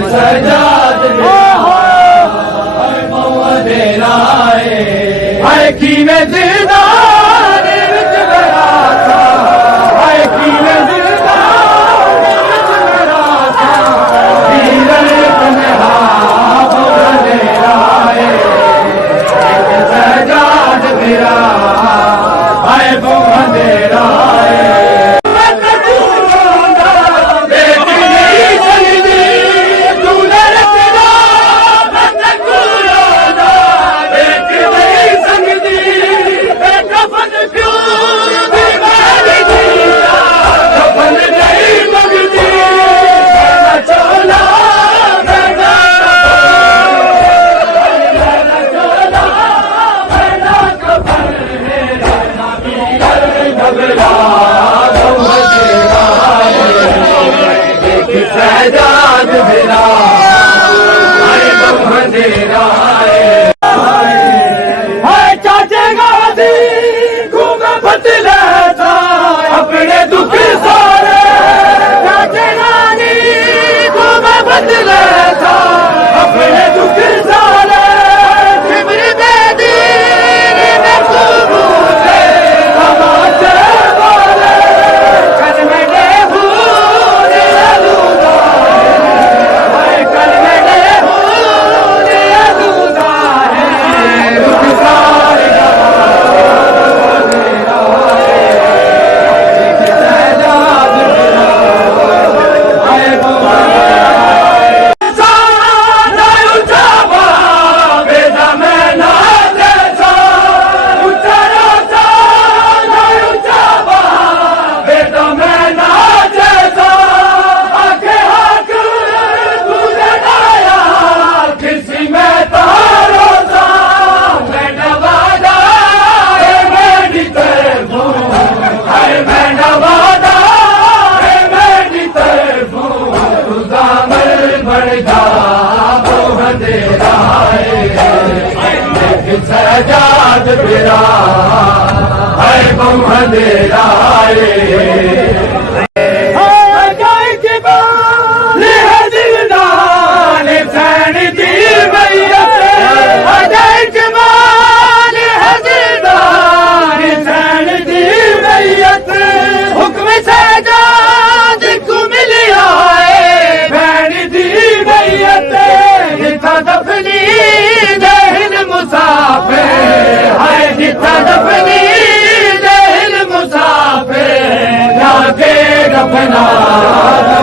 सजाद हाय कीने दिलदार विच मेरा था हाय कीने दिलदार विच मेरा था वीरन तन्हा अंधेरा सजाद मेरा हाय वो अंधेरा सजाद मेरा हाय अंधेरा हाय चाचे गाजी घूम बदले था अपने दुख सारे चाचे गाजी घूम बदले था अपने दुख सारे खिबर बेदी में कुबूते हमारे वाले कल में सजाद मेरा हाय बम अंधेरा अपना